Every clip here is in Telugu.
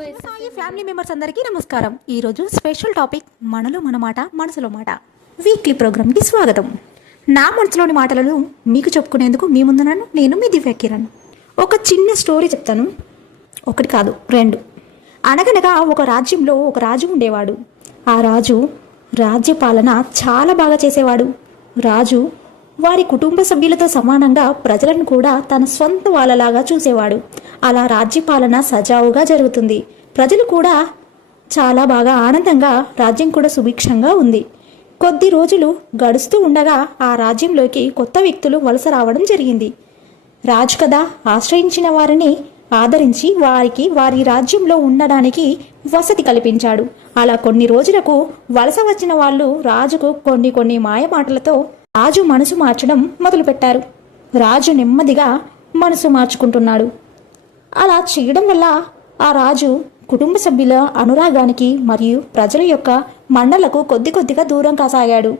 సాయి ఫ్యామిలీ మెంబర్స్ అందరికీ నమస్కారం. ఈరోజు స్పెషల్ టాపిక్ మనలో మన మాట మనసులో మాట. వీక్లీ ప్రోగ్రామ్కి స్వాగతం. నా మనసులోని మాటలను మీకు చెప్పుకునేందుకు మీ ముందున్నాను నేను మీ దివ్య కిరణ్. ఒక చిన్న స్టోరీ చెప్తాను. ఒకటి కాదు రెండు. అనగనగా ఒక రాజ్యంలో ఒక రాజు ఉండేవాడు. ఆ రాజు రాజ్య పాలన చాలా బాగా చేసేవాడు. రాజు వారి కుటుంబ సభ్యులతో సమానంగా ప్రజలను కూడా తన సొంత వాళ్ళలాగా చూసేవాడు. అలా రాజ్యపాలన సజావుగా జరుగుతుంది. ప్రజలు కూడా చాలా బాగా ఆనందంగా రాజ్యం కూడా సుభిక్షంగా ఉంది. కొద్ది రోజులు గడుస్తూ ఉండగా ఆ రాజ్యంలోకి కొత్త వ్యక్తులు వలస రావడం జరిగింది. రాజు కదా ఆశ్రయించిన వారిని ఆదరించి వారికి వారి రాజ్యంలో ఉండడానికి వసతి కల్పించాడు. అలా కొన్ని రోజులకు వలస వచ్చిన వాళ్ళు రాజుకు కొన్ని కొన్ని మాయమాటలతో రాజు మనసు మార్చడం మొదలుపెట్టారు. రాజు నెమ్మదిగా మనసు మార్చుకుంటున్నాడు. అలా చేయడం వల్ల ఆ రాజు కుటుంబ సభ్యుల అనురాగానికి మరియు ప్రజల యొక్క మండలకు కొద్ది కొద్దిగా దూరం కాసాగాడు.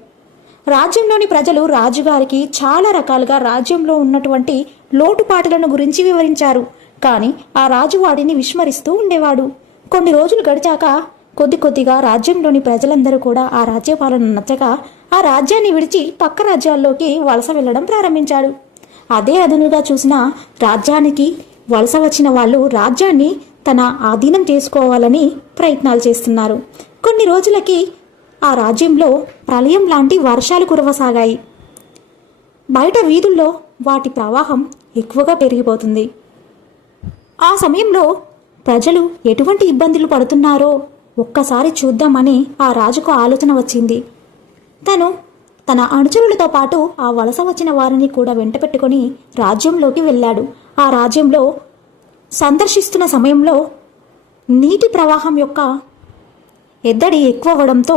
రాజ్యంలోని ప్రజలు రాజుగారికి చాలా రకాలుగా రాజ్యంలో ఉన్నటువంటి లోటుపాటులను గురించి వివరించారు. కానీ ఆ రాజు వాటిని విస్మరిస్తూ ఉండేవాడు. కొన్ని రోజులు గడిచాక కొద్ది కొద్దిగా రాజ్యంలోని ప్రజలందరూ కూడా ఆ రాజ్యపాలన నచ్చక ఆ రాజ్యాన్ని విడిచి పక్క రాజ్యాల్లోకి వలస వెళ్ళడం ప్రారంభించాడు. అదే అదునుగా చూసిన రాజ్యానికి వలస వచ్చిన వాళ్ళు రాజ్యాన్ని తన ఆధీనం చేసుకోవాలని ప్రయత్నాలు చేస్తున్నారు. కొన్ని రోజులకి ఆ రాజ్యంలో ప్రళయం లాంటి వర్షాలు కురవసాగాయి. బయట వీధుల్లో వాటి ప్రవాహం ఎక్కువగా పెరిగిపోతుంది. ఆ సమయంలో ప్రజలు ఎటువంటి ఇబ్బందులు పడుతున్నారో ఒక్కసారి చూద్దామని ఆ రాజుకు ఆలోచన వచ్చింది. తను తన అనుచరులతో పాటు ఆ వలస వచ్చిన వారిని కూడా వెంట పెట్టుకొని రాజ్యంలోకి వెళ్ళాడు. ఆ రాజ్యంలో సందర్శిస్తున్న సమయంలో నీటి ప్రవాహం యొక్క ఎద్దడి ఎక్కువ అవ్వడంతో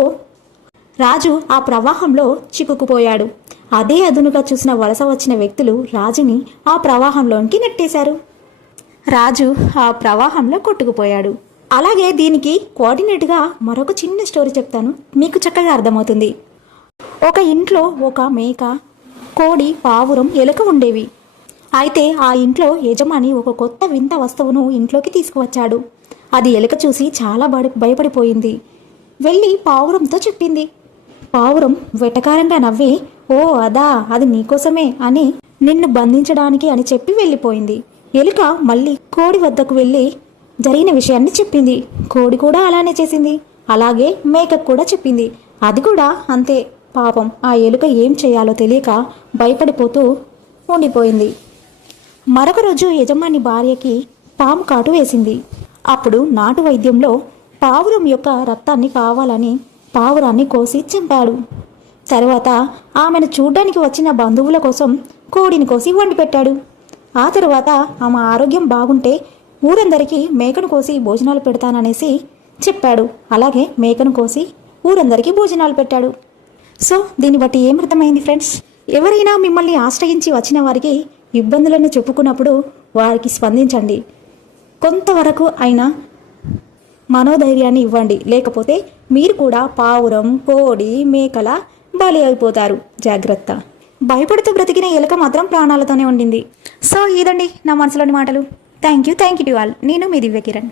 రాజు ఆ ప్రవాహంలో చిక్కుకుపోయాడు. అదే అదునుగా చూసిన వలస వచ్చిన వ్యక్తులు రాజుని ఆ ప్రవాహంలోనికి నెట్టేశారు. రాజు ఆ ప్రవాహంలో కొట్టుకుపోయాడు. అలాగే దీనికి కోఆర్డినేట్గా మరొక చిన్న స్టోరీ చెప్తాను. మీకు చక్కగా అర్థమవుతుంది. ఒక ఇంట్లో ఒక మేక కోడి పావురం ఎలుక ఉండేవి. అయితే ఆ ఇంట్లో యజమాని ఒక కొత్త వింత వస్తువును ఇంట్లోకి తీసుకువచ్చాడు. అది ఎలుక చూసి చాలా బడి భయపడిపోయింది. వెళ్ళి పావురంతో చెప్పింది. పావురం వెటకారంగా నవ్వి ఓ అదా అది నీకోసమే అని నిన్ను బంధించడానికి అని చెప్పి వెళ్ళిపోయింది. ఎలుక మళ్ళీ కోడి వద్దకు వెళ్ళి జరిగిన విషయాన్ని చెప్పింది. కోడి కూడా అలానే చేసింది. అలాగే మేకకు కూడా చెప్పింది. అది కూడా అంతే. పాపం ఆ ఎలుక ఏం చేయాలో తెలియక భయపడిపోతూ ఉండిపోయింది. మరొక రోజు యజమాని భార్యకి పాము కాటు వేసింది. అప్పుడు నాటు వైద్యంలో పావురం యొక్క రక్తాన్ని కావాలని పావురాన్ని కోసి చంపాడు. తర్వాత ఆమెను చూడ్డానికి వచ్చిన బంధువుల కోసం కోడిని కోసి వండి పెట్టాడు. ఆ తర్వాత ఆమె ఆరోగ్యం బాగుంటే ఊరందరికీ మేకను కోసి భోజనాలు పెడతాననేసి చెప్పాడు. అలాగే మేకను కోసి ఊరందరికీ భోజనాలు పెట్టాడు. సో దీన్ని బట్టి ఏమర్థమైంది ఫ్రెండ్స్? ఎవరైనా మిమ్మల్ని ఆశ్రయించి వచ్చిన వారికి ఇబ్బందులను చెప్పుకున్నప్పుడు వారికి స్పందించండి. కొంతవరకు అయినా మనోధైర్యాన్ని ఇవ్వండి. లేకపోతే మీరు కూడా పావురం కోడి మేకల బలి అయిపోతారు. జాగ్రత్త. భయపడుతూ బ్రతికిన ఎలుక మాత్రం ప్రాణాలతోనే ఉండింది. సో ఇదండి నా మనసులోని మాటలు. Thank you thank you to all నేను మీ దివ్య కిరణ్